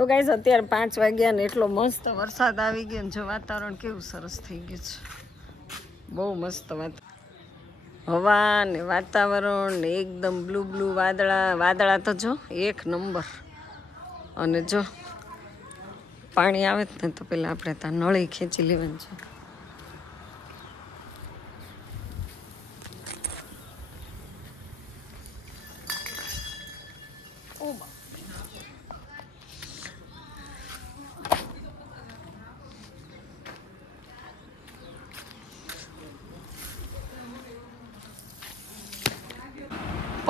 તો ગાઈસ અત્યારે 5 વાગ્યા ને એટલો મસ્ત વરસાદ આવી ગયો ને જો વાતાવરણ કેવું સરસ થઈ ગયું છે. બહુ મસ્ત હવા ને વાતાવરણ ને એકદમ બ્લુ વાદળા તો જો એક નંબર. અને જો પાણી આવે ને તો પેલા આપણે ત્યાં નળી ખેંચી લેવાની છે.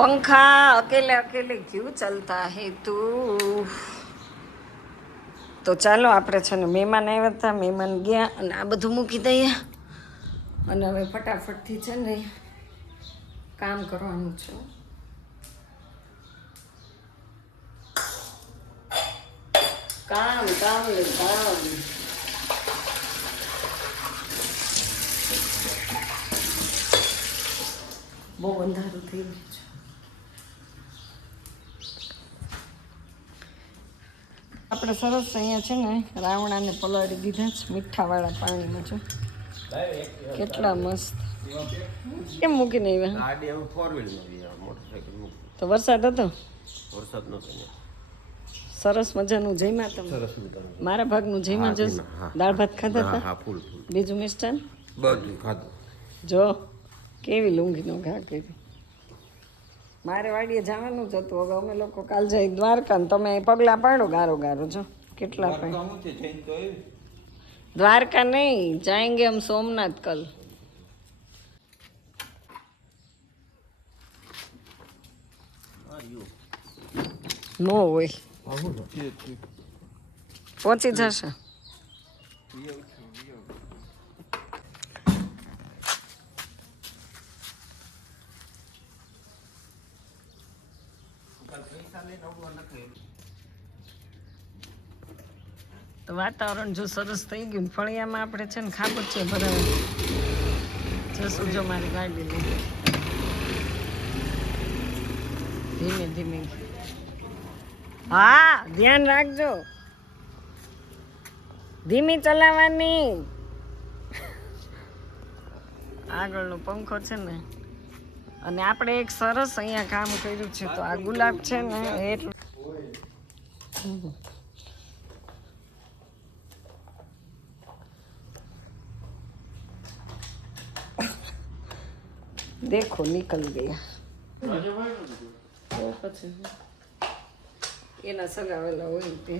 पंखा अकेले अकेले क्यों चलता है तू. તો ચાલો આપણે છે ને મહેમાન આવ્યા હતા, મહેમાન ગયા અને આ બધું મૂકી દઈએ અને હવે ફટાફટથી છે ને કામ કરવાનું છે. કામ કામ ને કામ. બહુ અંધારું થઈ ગયું છે. આપણે સરસ અહીંયા છે ને રાવણાને પલાળી દીધા છે મીઠાવાળા પાણીમાં. જો કેટલા મસ્ત. કેમ મૂકીને આવ્યા? તો વરસાદ હતો? વરસાદ નતો. સરસ મજાનું જમ્યા તમે? મારા ભાગનું જમ્યા જશ. દાળ ભાત ખાધા હતા? બીજું મિષ્ટાન બધું ખાધું. જો કેવી લુંગીનો ઘા કરી. મારે વાડીએ જવાનું જ હતું. હવે અમે લોકો કાલ જાય દ્વારકા ને તમે પગલા પાડો ગારો ગારો. જો કેટલા દ્વારકા નહીં જાયંગે હમ સોમનાથ કલ. નો હોય પહોંચી જશે. તો વાતાવરણ જો સરસ થઈ ગયું. ફળિયામાં આપણે છે ને ખાબોચિયા ભરાવે. જશું જો મારી ગાડી લઈ ધીમે ધીમે. હા ધ્યાન રાખજો, ધીમી ચલાવવાની. આગળનો પંખો છે ને. અને આપણે એક સરસ અહીંયા કામ કર્યું છે. તો આ ગુલાબ છે ને એટલું देखो निकल गया. તો પછી એના સગાવેલા હોય તે.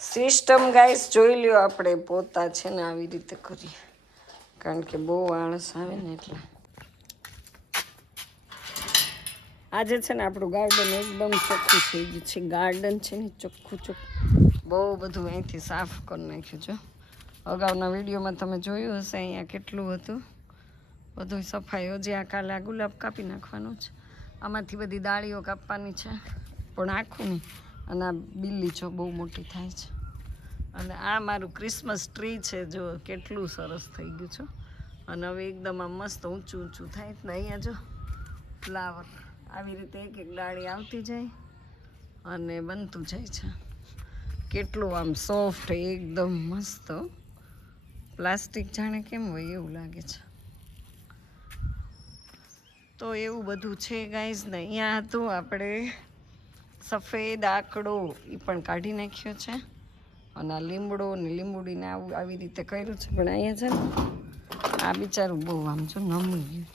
સિસ્ટમ ગાઈસ જોઈ લ્યો. આપણે પોતા છે ને આવી રીતે કરીએ કારણ કે બહુ આળસ આવે ને એટલે. આજે છે ને આપણું ગાર્ડન એકદમ ચોખ્ખું થઈ ગયું છે. ગાર્ડન છે ને ચોખ્ખું બહુ બધું અહીંથી સાફ કરી નાખ્યું છે. અગાઉના વિડીયોમાં તમે જોયું હશે અહીંયા કેટલું હતું બધું સફાઈ. હજી આ કાલે આ ગુલાબ કાપી નાખવાનું છે. આમાંથી બધી ડાળીઓ કાપવાની છે પણ આખું નહીં. અને આ બિલ્લી જો બહુ મોટી થાય છે. અને આ મારું ક્રિસમસ ટ્રી છે. જો કેટલું સરસ થઈ ગયું છે. અને હવે એકદમ આમ મસ્ત ઊંચું ઊંચું થાય ને. અહીંયા જો ફ્લાવર આવી રીતે એક એક ડાળી આવતી જાય અને બનતું જાય છે. કેટલું આમ સોફ્ટ એકદમ મસ્ત. પ્લાસ્ટિક જાણે કેમ હોય એવું લાગે છે. તો એવું બધું છે ગાઈઝ ને. અહીંયા હતું આપણે સફેદ આકડો એ પણ કાઢી નાખ્યો છે. અને આ લીમડો ને લીંબુડીને આવું આવી રીતે કર્યું છે. પણ અહીંયા છે ને આ બિચારું બહુ આમ જો નમી ગયું.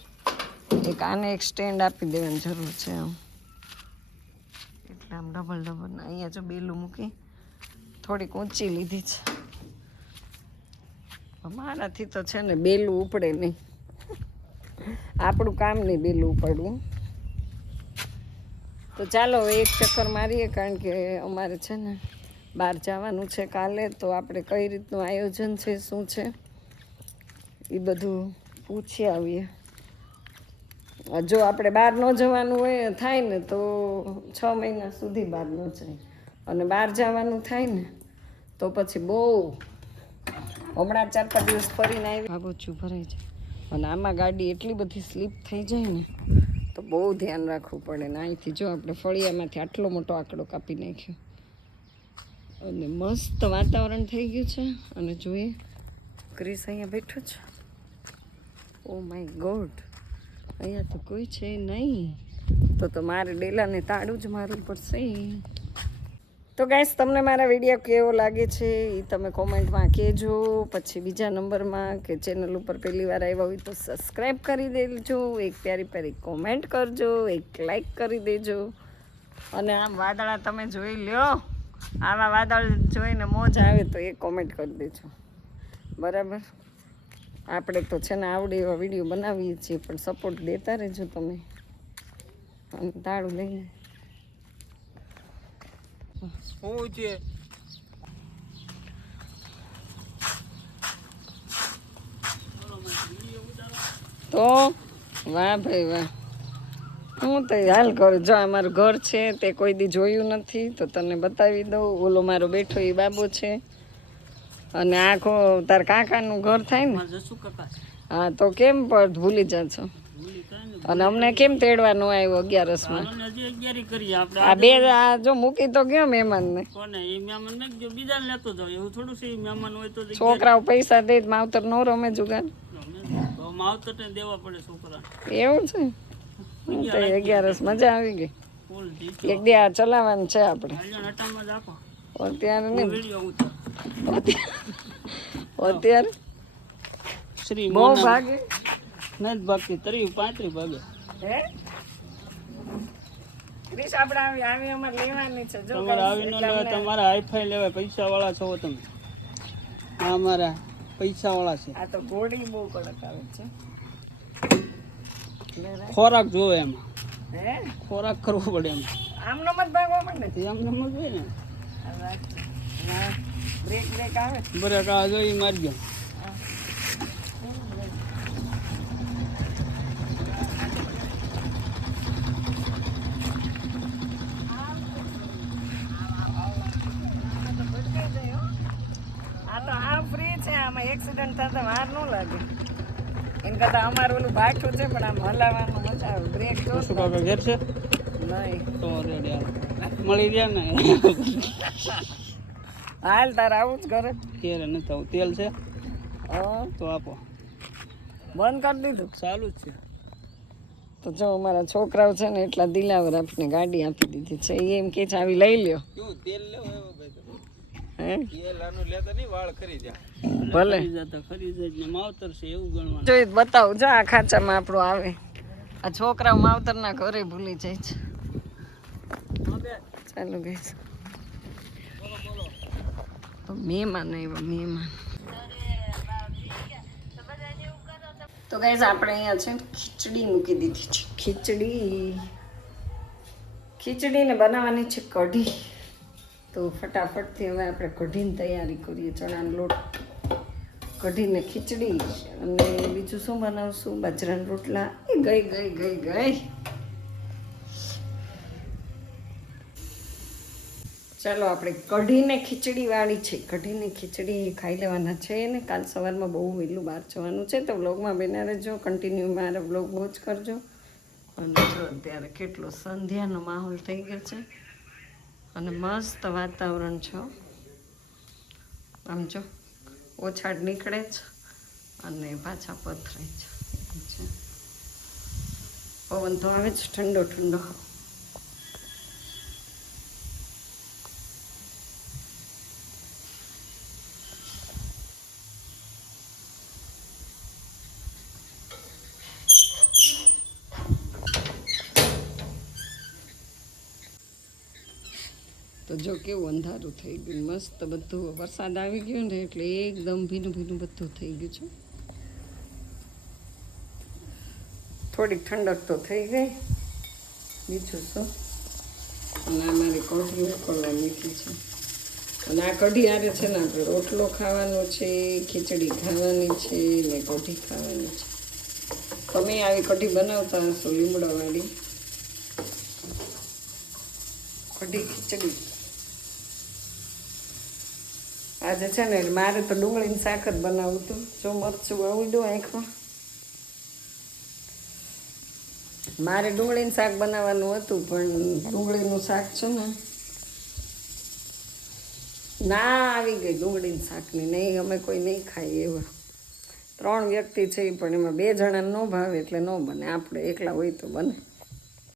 એક આને એક સ્ટેન્ડ આપી દેવાની જરૂર છે આમ. એટલે આમ ડબલ અહીંયા જો બેલું મૂકી થોડીક ઊંચી લીધી છે. મારાથી તો છે ને બેલું ઉપડે નહીં. આપણું કામ નહીં બેલું ઉપાડવું. તો ચાલો એક ચક્કર મારીએ કારણ કે અમારે છે ને બહાર જવાનું છે કાલે. તો આપણે કઈ રીતનું આયોજન છે શું છે એ બધું પૂછી આવીએ. જો આપણે બહાર ન જવાનું હોય થાય ને તો 6 મહિના સુધી બહાર ન જાય. અને બહાર જવાનું થાય ને તો પછી બહુ હમણાં 4-5 દિવસ ફરીને આવી ભાગોચું ભરાઈ જાય અને આમાં ગાડી એટલી બધી સ્લીપ થઈ જાય ને તો બહુ ધ્યાન રાખવું પડે ને અહીંથી જો આપણે ફળિયામાંથી આટલો મોટો આંકડો કાપી નાખ્યો અને મસ્ત વાતાવરણ થઈ ગયું છે અને જોઈએ ક્રિસ અહીંયા બેઠો છે ઓ માય ગોડ અહીંયા તો કોઈ છે નહીં તો મારે ડેલાને તાળું જ મારવું પડશે તો ગાઈસ તમને મારા વિડીયો કેવો લાગે છે એ તમે કોમેન્ટમાં કહેજો પછી બીજા નંબરમાં કે ચેનલ ઉપર પહેલી વાર આવ્યા હોય તો સબસ્ક્રાઈબ કરી દેજો એક પ્યારી કોમેન્ટ કરજો એક લાઈક કરી દેજો અને આમ વાદળા તમે જોઈ લ્યો આવા વાદળ જોઈને મોજ આવે તો એક કોમેન્ટ કરી દેજો બરાબર આપણે તો છે ને આવડે એવા વિડીયો બનાવીએ છીએ પણ સપોર્ટ દેતા રહેજો તમે અને તાળું લઈને શું છે તો વાહ ભાઈ વાહ હું તો હાલ કરું જો અમારું ઘર છે તે કોઈ દી જોયું નથી તો તને બતાવી દઉં ઓલો મારો બેઠો એ બાબો છે અને આખો તાર કાકાનું ઘર થાય ને હા તો કેમ પણ ભૂલી જાશો અને અમને કેમ તેડવા ન આવ્યો 11સમાં આ બે આ જો મૂકી તો ગયો મહેમાનને છોકરાઓ પૈસા દે માવતર નો રમે જુગાર એવું છે 11 મજા આવી ગઈ એક દી આ ચલાવવાનું છે આપણે અત્યારે નહીં અત્યારે શ્રી બહુ ભાગે નથી ભાગતી 30-35 ભાગે હે ક્રિશ આપણે આવી અમારે લેવાની છે જો તમારે આવી ન લેવા તમારે હાઈફાઈ લેવાય પૈસા વાળા છો તમે આ અમારા પૈસા વાળા છે આ તો ઘોડી બહુ કડક આવે છે ખોરાક જોવે એમાં હે ખોરાક કરવો પડે એમ આમ નો મત ભાગવા માંડે એમ નમ જ હોય ને બ્રેક આવે બ્રેક આ જોઈ મારી ગયો આમાં એક્સિડન્ટ થતા વાર ન લાગે એમ કરતા અમારું ઓલું ભાઠું છે પણ આમ હલાવવાનું મજા આવે બ્રેક જો શું કાકા ઘેર છે નહીં તો રેડી મળી ગયા ને હાલ તારે આવું જ કરે ઘેર નથી આવું તેલ છે હા તો આપો બંધ કરી દીધું ચાલુ જ છે તો જો અમારા છોકરાઓ છે ને એટલા દિલાવર આપને ગાડી આપી દીધી છે એ એમ કે છે આવી લઈ લ્યો કેવું તેલ લેવો એવો ભાઈ હે તેલ આનું લેતા નહીં વાળ ખરી જા ભલે ખરી જાય ને માવતર છે એવું ગણવાનું જોઈ બતાવું જો આ ખાંચામાં આપણું આવે આ છોકરાઓ માવતરના ઘરે ભૂલી જાય છે ચાલો ગઈશ તો મહેમાન આવ્યા મહેમાન તો ગાઈઝ આપણે અહીંયા છે ખીચડી મૂકી દીધી છે ખીચડીને બનાવવાની છે કઢી તો ફટાફટથી હવે આપણે કઢીની તૈયારી કરીએ ચણાનો લોટ કઢીને ખીચડી અને બીજું શું બનાવશું બાજરાના રોટલા એ ગઈ ચાલો આપણે કઢીને ખીચડી વાળી છે કઢીને ખીચડી ખાઈ લેવાના છે ને કાલ સવારમાં બહુ વહેલું બહાર જવાનું છે તો વ્લોગમાં બેના રહેજો કન્ટિન્યુ મારા વ્લોગ વોચ કરજો અને જો અત્યારે કેટલો સંધ્યાનો માહોલ થઈ ગયો છે અને મસ્ત વાતાવરણ છે આમ જો ઓછાડ નીકળે છે અને પાછા પથરાય છે પવન તો આવે છે ઠંડો તો જો કેવું અંધારું થઈ ગયું મસ્ત બધું વરસાદ આવી ગયો ને એટલે એકદમ ભીનું બધું થઈ ગયું છે થોડીક ઠંડક તો થઈ ગઈ બીજું શું અને અમારી કઢી ઉકળવા મીઠી છે અને આ કઢી આરે છે ને આપણે રોટલો ખાવાનો છે ખીચડી ખાવાની છે ને કઢી ખાવાની છે તમે આવી કઢી બનાવતા હશો લીમડાવાળી કઢી ખીચડી આજે છે ને મારે તો ડુંગળીનું શાક જ બનાવવું હતું. જો મરચું આવડું આંખમાં. મારે ડુંગળીનું શાક બનાવવાનું હતું પણ ડુંગળીનું શાક છે ને ના આવી ગઈ ડુંગળીનું શાકની. નહીં અમે કોઈ નહીં ખાઈએ એવા 3 વ્યક્તિ છે પણ એમાં 2 જણાને ન ભાવે એટલે ન બને. આપણે એકલા હોય તો બને.